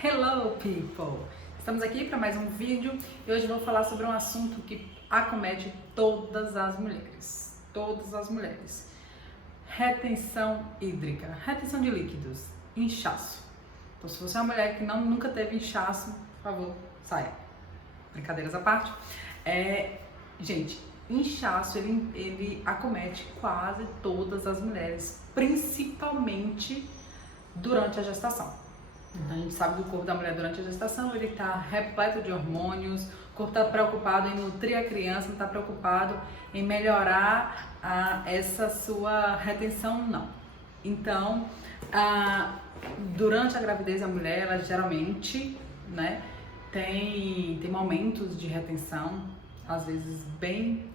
Hello people! Estamos aqui para mais um vídeo e hoje eu vou falar sobre um assunto que acomete todas as mulheres. Todas as mulheres. Retenção hídrica, retenção de líquidos, inchaço. Então se você é uma mulher que nunca teve inchaço, por favor, saia. Brincadeiras à parte. Gente, inchaço ele acomete quase todas as mulheres, principalmente durante a gestação. A gente sabe do corpo da mulher durante a gestação, ele está repleto de hormônios, o corpo está preocupado em nutrir a criança, não está preocupado em melhorar essa sua retenção, não. Então, durante a gravidez, a mulher, ela geralmente, né, tem momentos de retenção, às vezes bem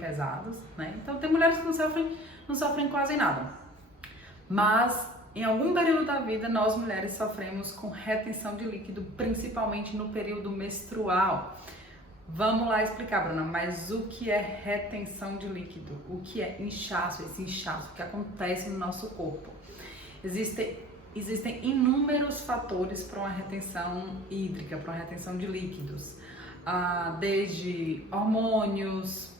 pesados, né? Então, tem mulheres que não sofrem quase nada, mas em algum período da vida, nós mulheres sofremos com retenção de líquido, principalmente no período menstrual. Vamos lá explicar, Bruna, mas o que é retenção de líquido? O que é inchaço, esse inchaço que acontece no nosso corpo? Existem inúmeros fatores para uma retenção hídrica, para uma retenção de líquidos. Desde hormônios,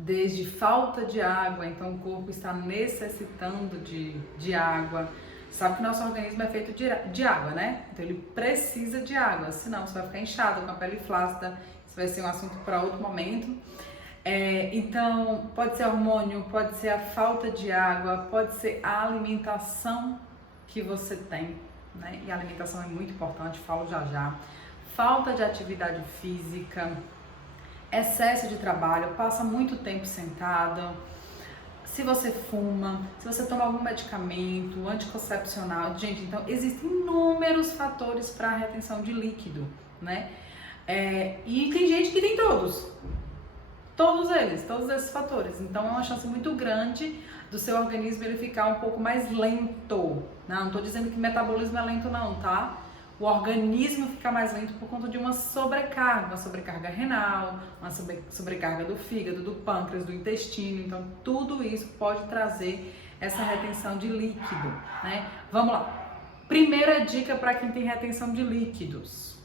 desde falta de água, então o corpo está necessitando de água. Sabe que nosso organismo é feito de água, né? Então ele precisa de água, senão você vai ficar inchado, com a pele flácida. Isso vai ser um assunto para outro momento. Então pode ser hormônio, pode ser a falta de água, pode ser a alimentação que você tem, né? E a alimentação é muito importante, falo já. Falta de atividade física, excesso de trabalho, passa muito tempo sentado, se você fuma, se você toma algum medicamento anticoncepcional, gente, então existem inúmeros fatores para a retenção de líquido, né? E tem gente que tem todos esses fatores, então é uma chance muito grande do seu organismo ele ficar um pouco mais lento. Não estou dizendo que metabolismo é lento não, tá? O organismo fica mais lento por conta de uma sobrecarga renal, uma sobrecarga do fígado, do pâncreas, do intestino. Então, tudo isso pode trazer essa retenção de líquido, né? Vamos lá. Primeira dica para quem tem retenção de líquidos: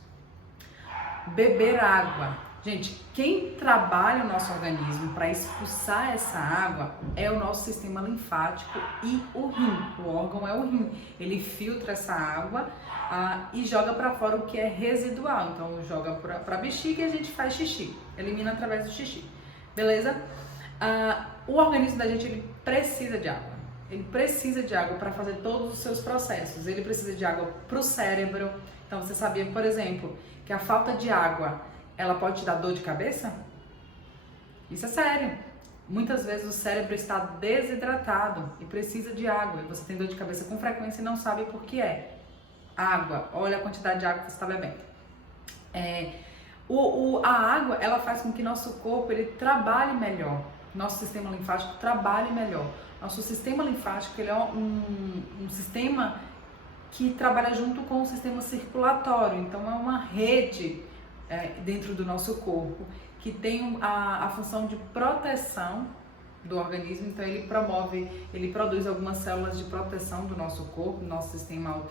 beber água. Gente, quem trabalha o nosso organismo para expulsar essa água é o nosso sistema linfático e o rim. O órgão é o rim. Ele filtra essa água e joga para fora o que é residual. Então, joga para a bexiga e a gente faz xixi. Elimina através do xixi. Beleza? O organismo da gente ele precisa de água. Ele precisa de água para fazer todos os seus processos. Ele precisa de água para o cérebro. Então, você sabia, por exemplo, que a falta de água ela pode te dar dor de cabeça? Isso é sério. Muitas vezes o cérebro está desidratado e precisa de água. E você tem dor de cabeça com frequência e não sabe por que é. Água. Olha a quantidade de água que você está bebendo. A água, ela faz com que nosso corpo ele trabalhe melhor. Nosso sistema linfático trabalhe melhor. Nosso sistema linfático ele é um sistema que trabalha junto com o sistema circulatório. Então é uma rede dentro do nosso corpo, que tem a função de proteção do organismo. Então ele produz algumas células de proteção do nosso corpo, nosso sistema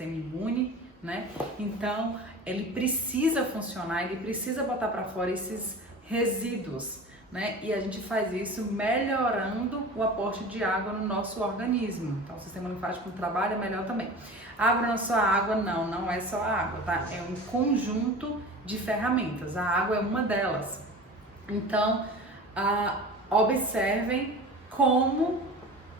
imune, né? Então ele precisa funcionar, ele precisa botar para fora esses resíduos, né? E a gente faz isso melhorando o aporte de água no nosso organismo. Então o sistema linfático trabalha melhor também. Água não é só água, não é só a água, tá? É um conjunto de ferramentas. A água é uma delas. Então, observem qual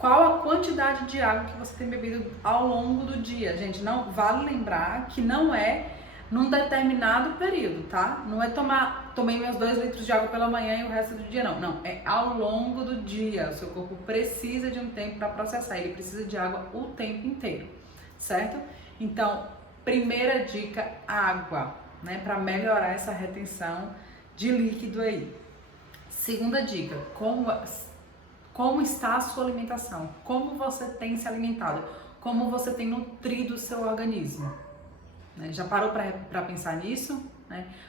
a quantidade de água que você tem bebido ao longo do dia. Gente, não vale lembrar que não é num determinado período, tá? Não é tomei meus 2 litros de água pela manhã e o resto do dia não, é ao longo do dia. O seu corpo precisa de um tempo para processar, ele precisa de água o tempo inteiro, certo? Então, primeira dica, água, né, para melhorar essa retenção de líquido aí. Segunda dica, como está a sua alimentação? Como você tem se alimentado? Como você tem nutrido o seu organismo? Já parou para pensar nisso?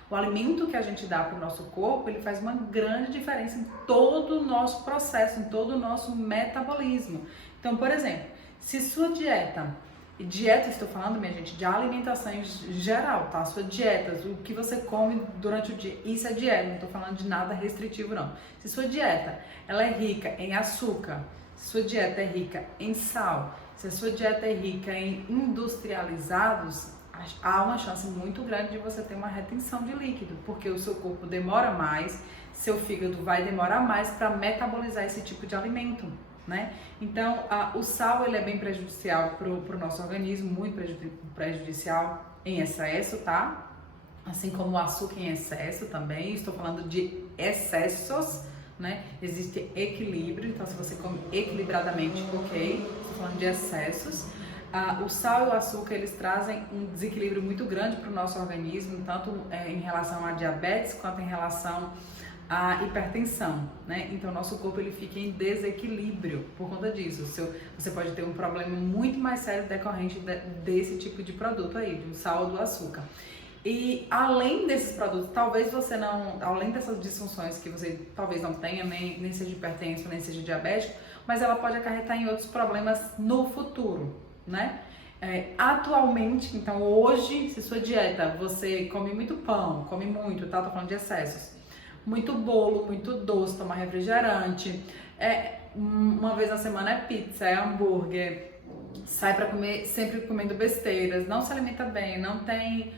O alimento que a gente dá para o nosso corpo, ele faz uma grande diferença em todo o nosso processo, em todo o nosso metabolismo. Então, por exemplo, se sua dieta E dieta, estou falando, minha gente, de alimentação em geral, tá? Sua dieta, o que você come durante o dia, isso é dieta, não estou falando de nada restritivo, não. Se sua dieta, ela é rica em açúcar, se sua dieta é rica em sal, se a sua dieta é rica em industrializados, há uma chance muito grande de você ter uma retenção de líquido, porque o seu corpo demora mais, seu fígado vai demorar mais para metabolizar esse tipo de alimento, né? Então, o sal ele é bem prejudicial para o nosso organismo, muito prejudicial em excesso, tá? Assim como o açúcar em excesso também, estou falando de excessos, né? Existe equilíbrio, então se você come equilibradamente, ok, estou falando de excessos. O sal e o açúcar, eles trazem um desequilíbrio muito grande para o nosso organismo, tanto em relação a diabetes, quanto em relação a hipertensão, né? Então, nosso corpo ele fica em desequilíbrio por conta disso. Você pode ter um problema muito mais sério decorrente desse tipo de produto aí, do sal ou do açúcar. E além desses produtos, talvez você não, além dessas disfunções que você talvez não tenha, nem seja hipertenso, nem seja diabético, mas ela pode acarretar em outros problemas no futuro, né? Atualmente, então hoje, se sua dieta, você come muito pão, come muito, tá? Tô falando de excessos. Muito bolo, muito doce, tomar refrigerante, uma vez na semana é pizza, é hambúrguer, sai pra comer sempre comendo besteiras, não se alimenta bem, não tem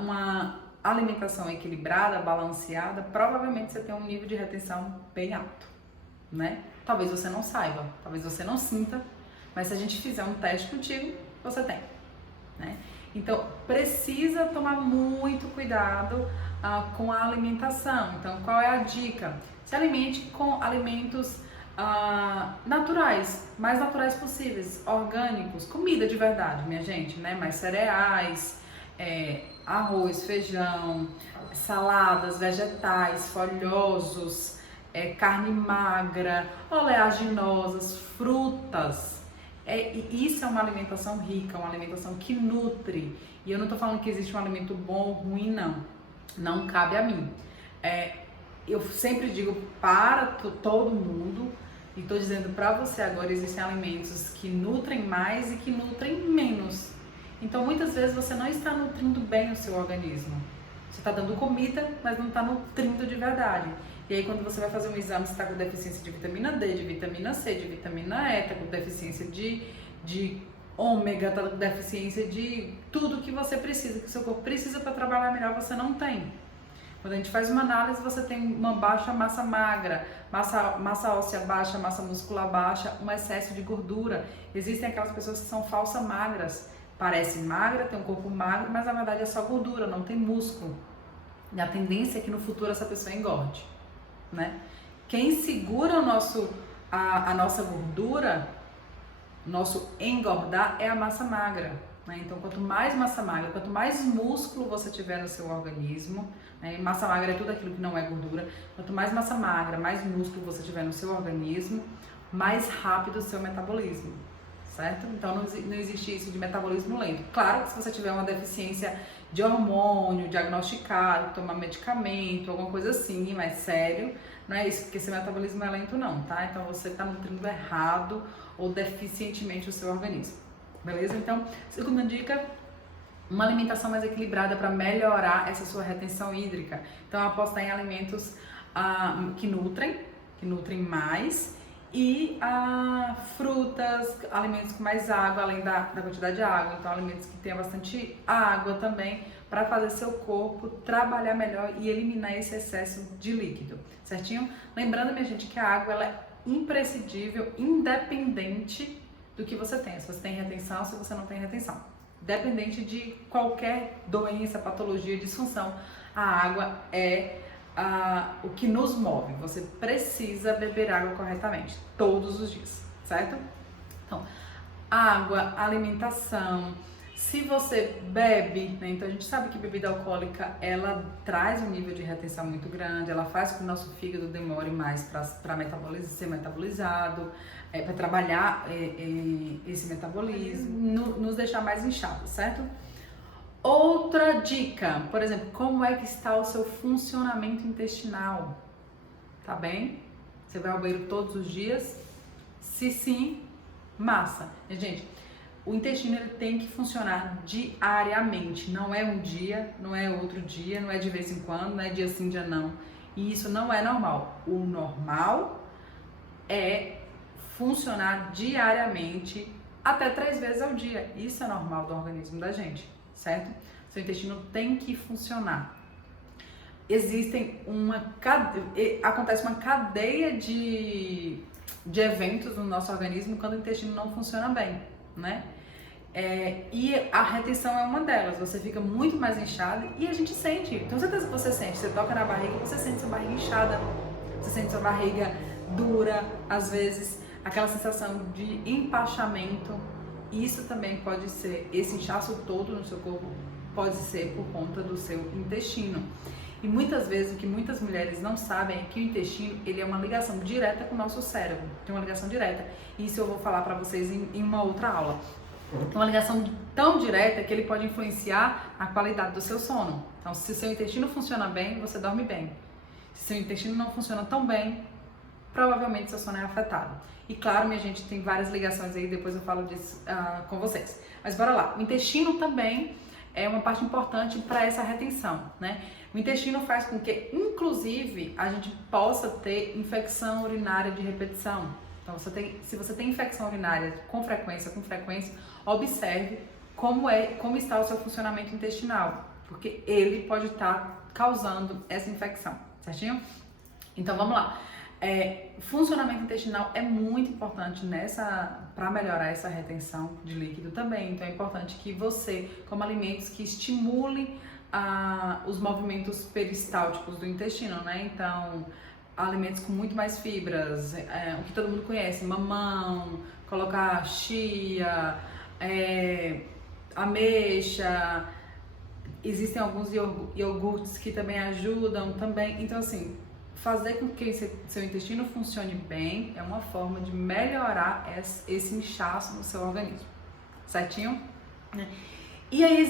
uma alimentação equilibrada, balanceada, provavelmente você tem um nível de retenção bem alto, né? Talvez você não saiba, talvez você não sinta, mas se a gente fizer um teste contigo, você tem, né? Então, precisa tomar muito cuidado com a alimentação. Então, qual é a dica? Se alimente com alimentos naturais, mais naturais possíveis, orgânicos, comida de verdade, minha gente, né? Mais cereais, arroz, feijão, saladas, vegetais, folhosos, carne magra, oleaginosas, frutas. Isso é uma alimentação rica, uma alimentação que nutre. E eu não tô falando que existe um alimento bom ou ruim, não. Não cabe a mim. Eu sempre digo para todo mundo, e tô dizendo para você agora, existem alimentos que nutrem mais e que nutrem menos. Então, muitas vezes você não está nutrindo bem o seu organismo. Você está dando comida, mas não está nutrindo de verdade. E aí, quando você vai fazer um exame, você está com deficiência de vitamina D, de vitamina C, de vitamina E, está com deficiência de ômega, está com deficiência de tudo que você precisa, que o seu corpo precisa para trabalhar melhor, você não tem. Quando a gente faz uma análise, você tem uma baixa massa magra, massa óssea baixa, massa muscular baixa, um excesso de gordura. Existem aquelas pessoas que são falsas magras. Parece magra, tem um corpo magro, mas na verdade é só gordura, não tem músculo. E a tendência é que no futuro essa pessoa engorde, né? Quem segura a nossa gordura, nosso engordar, é a massa magra, né? Então, quanto mais massa magra, quanto mais músculo você tiver no seu organismo, né? Massa magra é tudo aquilo que não é gordura. Quanto mais massa magra, mais músculo você tiver no seu organismo, mais rápido o seu metabolismo. Certo? Então não existe isso de metabolismo lento. Claro que se você tiver uma deficiência de hormônio, diagnosticado, tomar medicamento, alguma coisa assim, mais sério, não é isso, porque seu metabolismo é lento não, tá? Então você está nutrindo errado ou deficientemente o seu organismo, beleza? Então, segunda dica, uma alimentação mais equilibrada para melhorar essa sua retenção hídrica. Então apostar em alimentos que nutrem mais, e frutas, alimentos com mais água, além da quantidade de água, então alimentos que tenham bastante água também, para fazer seu corpo trabalhar melhor e eliminar esse excesso de líquido, certinho? Lembrando, minha gente, que a água ela é imprescindível, independente do que você tenha, se você tem retenção, se você não tem retenção, dependente de qualquer doença, patologia, disfunção, a água é o que nos move. Você precisa beber água corretamente, todos os dias, certo? Então, água, alimentação. Se você bebe, né, então a gente sabe que bebida alcoólica, ela traz um nível de retenção muito grande, ela faz com que o nosso fígado demore mais para ser metabolizado, para trabalhar esse metabolismo, nos deixar mais inchados, certo? Outra dica, por exemplo, como é que está o seu funcionamento intestinal? Tá bem? Você vai ao banheiro todos os dias? Se sim, massa. E, gente, o intestino ele tem que funcionar diariamente, não é um dia, não é outro dia, não é de vez em quando, não é dia sim, dia não. E isso não é normal. O normal é funcionar diariamente até 3 vezes ao dia. Isso é normal do organismo da gente, certo? Seu intestino tem que funcionar. Acontece uma cadeia de eventos no nosso organismo quando o intestino não funciona bem, né? E a retenção é uma delas. Você fica muito mais inchada e a gente sente. Então você sente, você toca na barriga, você sente sua barriga inchada, você sente sua barriga dura, às vezes aquela sensação de empachamento. Isso também pode ser, esse inchaço todo no seu corpo pode ser por conta do seu intestino. E muitas vezes o que muitas mulheres não sabem é que o intestino ele é uma ligação direta com o nosso cérebro. Tem uma ligação direta. Isso eu vou falar para vocês em uma outra aula. Uma ligação tão direta que ele pode influenciar a qualidade do seu sono. Então, se seu intestino funciona bem, você dorme bem. Se seu intestino não funciona tão bem, provavelmente seu sono é afetado. E claro, minha gente, tem várias ligações aí, depois eu falo disso com vocês. Mas bora lá. O intestino também é uma parte importante para essa retenção, né? O intestino faz com que, inclusive, a gente possa ter infecção urinária de repetição. Então, se você tem infecção urinária com frequência, observe como está o seu funcionamento intestinal, porque ele pode estar causando essa infecção, certinho? Então, vamos lá. Funcionamento intestinal é muito importante para melhorar essa retenção de líquido também. Então, é importante que você coma alimentos que estimulem os movimentos peristálticos do intestino, né? Então, alimentos com muito mais fibras, o que todo mundo conhece, mamão, colocar chia, ameixa, existem alguns iogurtes que também ajudam também. Então, assim, fazer com que seu intestino funcione bem é uma forma de melhorar esse inchaço no seu organismo, certinho? E aí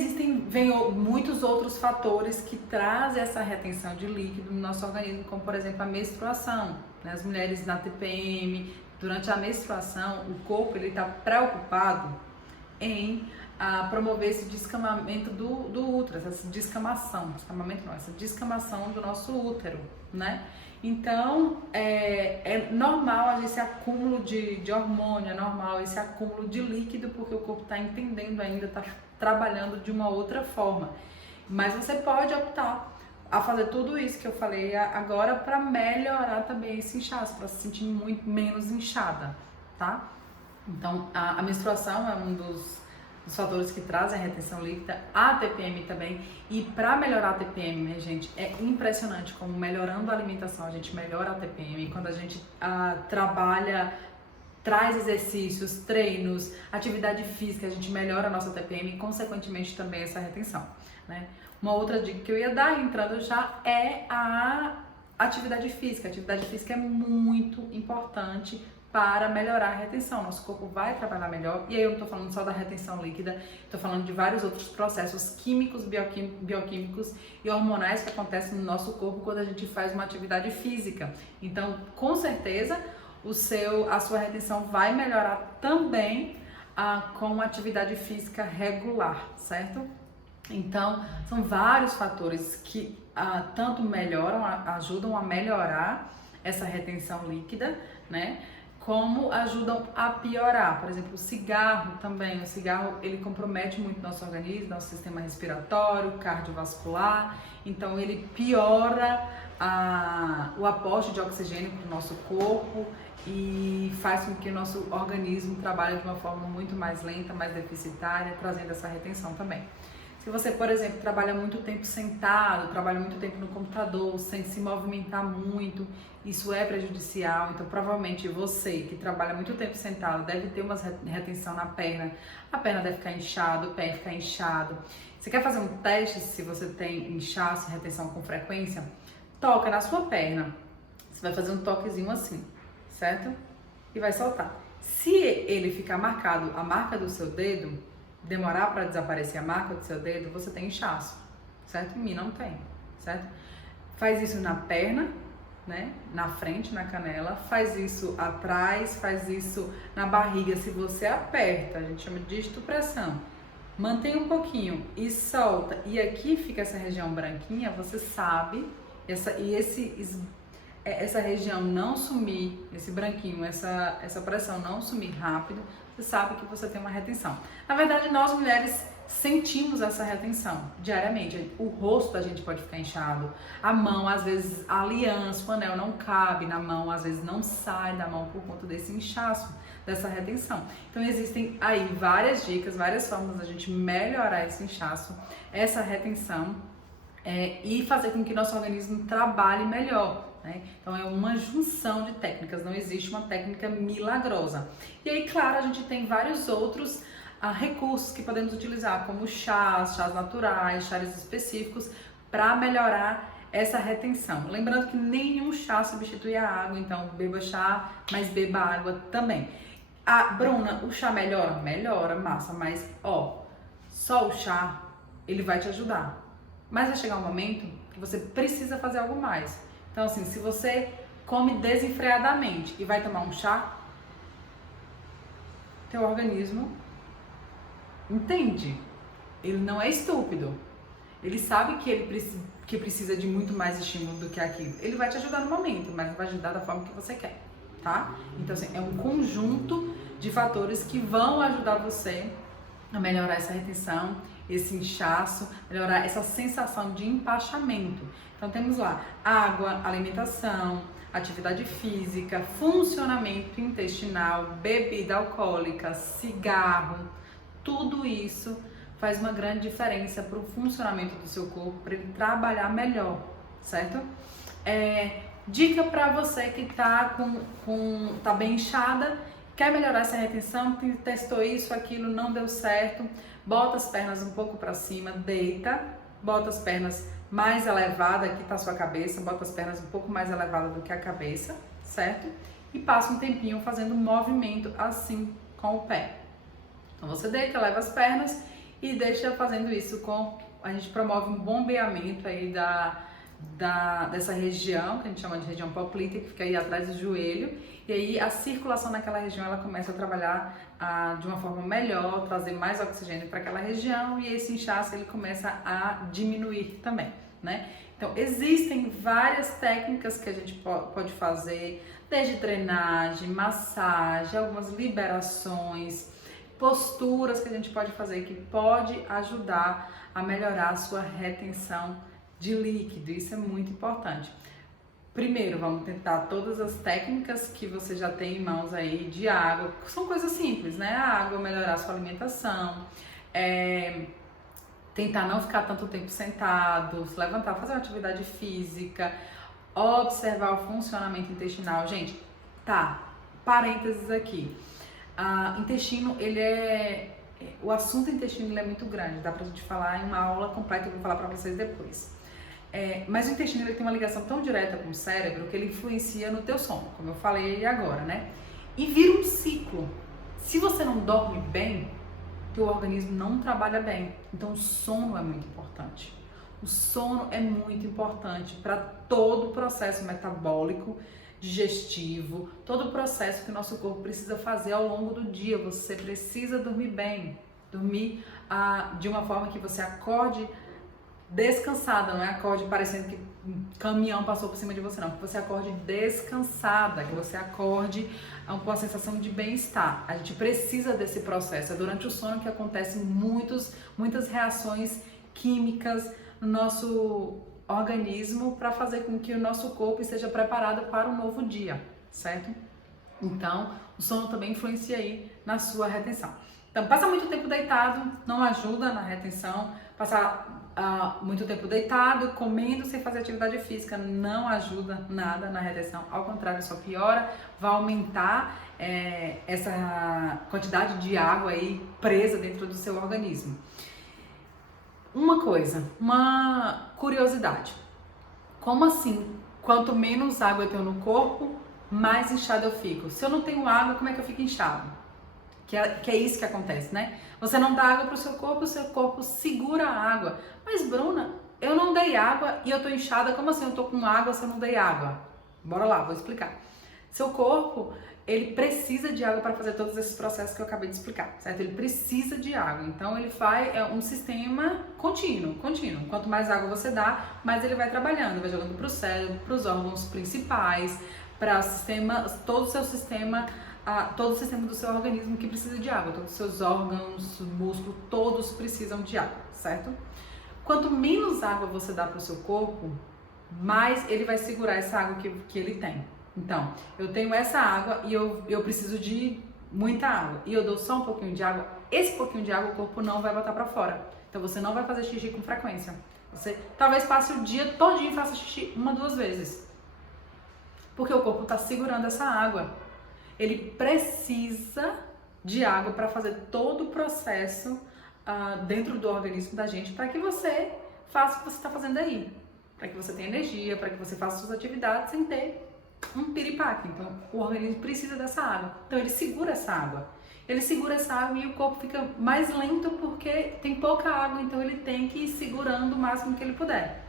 vem muitos outros fatores que trazem essa retenção de líquido no nosso organismo, como por exemplo a menstruação, né? As mulheres na TPM, durante a menstruação, o corpo está preocupado em promover esse descamamento do útero, essa descamação do nosso útero, né? Então, é normal esse acúmulo de hormônio, é normal esse acúmulo de líquido, porque o corpo está entendendo ainda, está trabalhando de uma outra forma. Mas você pode optar a fazer tudo isso que eu falei agora para melhorar também esse inchaço, para se sentir muito menos inchada, tá? Então, a menstruação é um dos fatores que trazem a retenção líquida, a TPM também. E para melhorar a TPM, minha gente, é impressionante como melhorando a alimentação a gente melhora a TPM. Quando a gente traz exercícios, treinos, atividade física, a gente melhora a nossa TPM e consequentemente também essa retenção, né? Uma outra dica que eu ia dar, entrando já, é a atividade física. A atividade física é muito importante para melhorar a retenção. Nosso corpo vai trabalhar melhor. E aí eu não estou falando só da retenção líquida, estou falando de vários outros processos químicos, bioquímicos e hormonais que acontecem no nosso corpo quando a gente faz uma atividade física. Então, com certeza, a sua retenção vai melhorar também com atividade física regular, certo? Então, são vários fatores que tanto ajudam a melhorar essa retenção líquida, né? Como ajudam a piorar. Por exemplo, o cigarro também. O cigarro, ele compromete muito nosso organismo, nosso sistema respiratório, cardiovascular. Então, ele piora o aporte de oxigênio para o nosso corpo e faz com que o nosso organismo trabalhe de uma forma muito mais lenta, mais deficitária, trazendo essa retenção também. Se você, por exemplo, trabalha muito tempo sentado, trabalha muito tempo no computador, sem se movimentar muito, isso é prejudicial. Então, provavelmente você que trabalha muito tempo sentado deve ter uma retenção na perna. A perna deve ficar inchada, o pé ficar inchado. Você quer fazer um teste se você tem inchaço, retenção com frequência? Toca na sua perna. Você vai fazer um toquezinho assim, certo? E vai soltar. Se ele ficar marcado, a marca do seu dedo, demorar para desaparecer a marca do seu dedo, você tem inchaço, certo? Em mim não tem, certo? Faz isso na perna né? Na frente, na canela, faz isso atrás, faz isso na barriga. Se você aperta, a gente chama de distopressão. Mantém um pouquinho e solta. E aqui fica essa região branquinha, você sabe, essa região não sumir, esse branquinho, essa pressão não sumir rápido, você sabe que você tem uma retenção. Na verdade, nós mulheres sentimos essa retenção diariamente. O rosto da gente pode ficar inchado, a mão, às vezes, a aliança, o anel não cabe na mão, às vezes não sai da mão por conta desse inchaço, dessa retenção. Então, existem aí várias dicas, várias formas da gente melhorar esse inchaço, essa retenção, e fazer com que nosso organismo trabalhe melhor. Então é uma junção de técnicas, não existe uma técnica milagrosa. E aí, claro, a gente tem vários outros recursos que podemos utilizar, como chás naturais, chás específicos, para melhorar essa retenção. Lembrando que nenhum chá substitui a água, então beba chá, mas beba água também. Bruna, o chá melhora? Melhora, massa, mas só o chá, ele vai te ajudar. Mas vai chegar um momento que você precisa fazer algo mais. Então, assim, se você come desenfreadamente e vai tomar um chá, teu organismo entende. Ele não é estúpido. Ele sabe que ele precisa de muito mais estímulo do que aquilo. Ele vai te ajudar no momento, mas não vai ajudar da forma que você quer, tá? Então, assim, é um conjunto de fatores que vão ajudar você a melhorar essa retenção, esse inchaço, melhorar essa sensação de empachamento. Então temos lá água, alimentação, atividade física, funcionamento intestinal, bebida alcoólica, cigarro, tudo isso faz uma grande diferença para o funcionamento do seu corpo, para ele trabalhar melhor, certo? Dica para você que tá tá bem inchada, quer melhorar essa retenção, testou isso, aquilo, não deu certo, bota as pernas um pouco para cima, deita, bota as pernas mais elevadas, aqui tá a sua cabeça, bota as pernas um pouco mais elevadas do que a cabeça, certo? E passa um tempinho fazendo um movimento assim com o pé. Então você deita, leva as pernas e deixa fazendo isso a gente promove um bombeamento aí dessa região, que a gente chama de região poplítea, que fica aí atrás do joelho, e aí a circulação naquela região ela começa a trabalhar de uma forma melhor, trazer mais oxigênio para aquela região, e esse inchaço ele começa a diminuir também, né? Então existem várias técnicas que a gente pode fazer, desde drenagem, massagem, algumas liberações, posturas que a gente pode fazer que pode ajudar a melhorar a sua retenção de líquido. Isso é muito importante. Primeiro, vamos tentar todas as técnicas que você já tem em mãos aí de água. São coisas simples, né? A água, melhorar a sua alimentação, tentar não ficar tanto tempo sentado, se levantar, fazer uma atividade física, observar o funcionamento intestinal. Gente, parênteses aqui. Intestino, o assunto intestino ele é muito grande, dá pra gente falar em uma aula completa, eu vou falar pra vocês depois. Mas o intestino ele tem uma ligação tão direta com o cérebro que ele influencia no teu sono, como eu falei agora, né? E vira um ciclo. Se você não dorme bem, teu organismo não trabalha bem. Então o sono é muito importante. O sono é muito importante para todo o processo metabólico, digestivo, todo o processo que o nosso corpo precisa fazer ao longo do dia. Você precisa dormir bem, dormir de uma forma que você acorde descansada, não é acorde parecendo que um caminhão passou por cima de você, não, que você acorde descansada, que você acorde com a sensação de bem-estar. A gente precisa desse processo, é durante o sono que acontecem muitas reações químicas no nosso organismo para fazer com que o nosso corpo esteja preparado para um novo dia, certo? Então, o sono também influencia aí na sua retenção. Então, passar muito tempo deitado não ajuda na retenção, passar muito tempo deitado, comendo sem fazer atividade física não ajuda nada na retenção, ao contrário, só piora, vai aumentar essa quantidade de água aí presa dentro do seu organismo. Uma curiosidade, como assim, quanto menos água eu tenho no corpo, mais inchado eu fico? Se eu não tenho água, como é que eu fico inchado? Que é isso que acontece, né? Você não dá água para o seu corpo segura a água. Mas Bruna, eu não dei água e eu tô inchada, como assim eu tô com água se eu não dei água? Bora lá, vou explicar. Seu corpo, ele precisa de água para fazer todos esses processos que eu acabei de explicar, certo? Ele precisa de água, então ele faz um sistema contínuo. Quanto mais água você dá, mais ele vai trabalhando, vai jogando para o cérebro, para os órgãos principais, para o sistema, todo o sistema do seu organismo que precisa de água, todos os seus órgãos, músculos, todos precisam de água, certo? Quanto menos água você dá para o seu corpo, mais ele vai segurar essa água que ele tem. Então, eu tenho essa água e eu preciso de muita água e eu dou só um pouquinho de água, esse pouquinho de água o corpo não vai botar para fora. Então você não vai fazer xixi com frequência. Você talvez passe o dia todinho e faça xixi 1, 2 vezes. Porque o corpo está segurando essa água. Ele precisa de água para fazer todo o processo dentro do organismo da gente para que você faça o que você está fazendo aí. Para que você tenha energia, para que você faça suas atividades sem ter um piripaque. Então, o organismo precisa dessa água. Então, ele segura essa água. Ele segura essa água e o corpo fica mais lento porque tem pouca água, então ele tem que ir segurando o máximo que ele puder,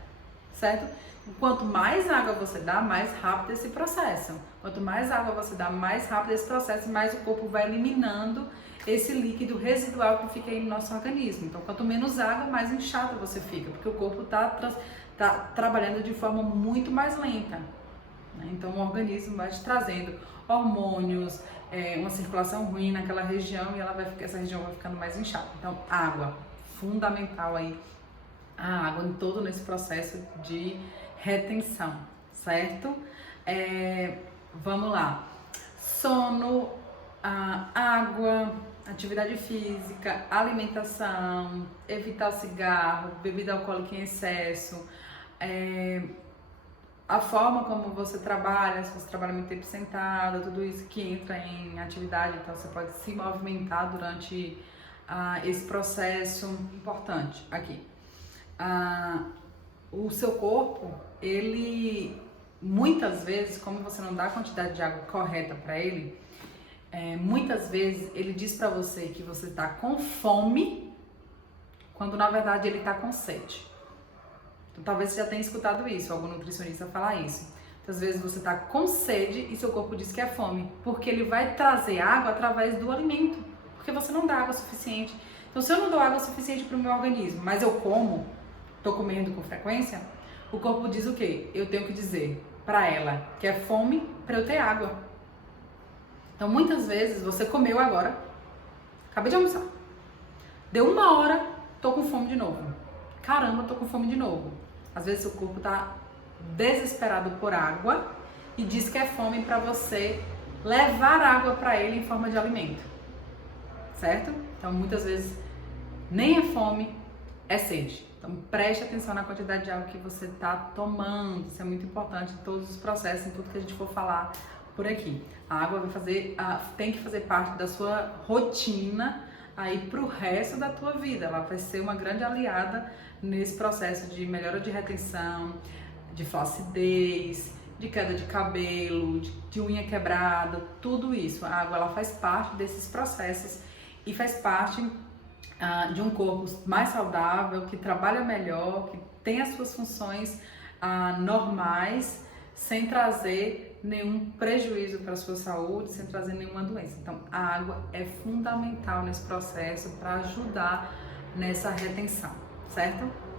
certo? Quanto mais água você dá, mais rápido esse processo. Quanto mais água você dá, mais rápido esse processo, mais o corpo vai eliminando esse líquido residual que fica aí no nosso organismo. Então, quanto menos água, mais inchado você fica, porque o corpo está trabalhando de forma muito mais lenta. Então o organismo vai te trazendo hormônios, uma circulação ruim naquela região e essa região vai ficando mais inchada. Então água, fundamental aí, a água em todo nesse processo de retenção, certo? Vamos lá, sono, água, atividade física, alimentação, evitar o cigarro, bebida alcoólica em excesso, a forma como você trabalha, se você trabalha muito tempo sentado, tudo isso que entra em atividade, então você pode se movimentar durante esse processo importante aqui. O seu corpo, ele muitas vezes, como você não dá a quantidade de água correta para ele, muitas vezes ele diz para você que você está com fome, quando na verdade ele está com sede. Então, talvez você já tenha escutado isso, algum nutricionista falar isso. Às vezes você está com sede e seu corpo diz que é fome, porque ele vai trazer água através do alimento, porque você não dá água suficiente. Então, se eu não dou água suficiente para o meu organismo, mas eu estou comendo com frequência, o corpo diz o quê? Eu tenho que dizer para ela que é fome para eu ter água. Então, muitas vezes você comeu agora, acabei de almoçar, deu 1 hora, tô com fome de novo. Caramba, tô com fome de novo. Às vezes o corpo tá desesperado por água e diz que é fome para você levar água para ele em forma de alimento, certo? Então muitas vezes nem é fome, é sede. Então preste atenção na quantidade de água que você tá tomando. Isso é muito importante em todos os processos, em tudo que a gente for falar por aqui. A água tem que fazer parte da sua rotina aí pro resto da tua vida. Ela vai ser uma grande aliada nesse processo de melhora de retenção, de flacidez, de queda de cabelo, de unha quebrada, tudo isso. A água ela faz parte desses processos e faz parte de um corpo mais saudável, que trabalha melhor, que tem as suas funções normais, sem trazer nenhum prejuízo para a sua saúde, sem trazer nenhuma doença. Então, a água é fundamental nesse processo para ajudar nessa retenção, certo?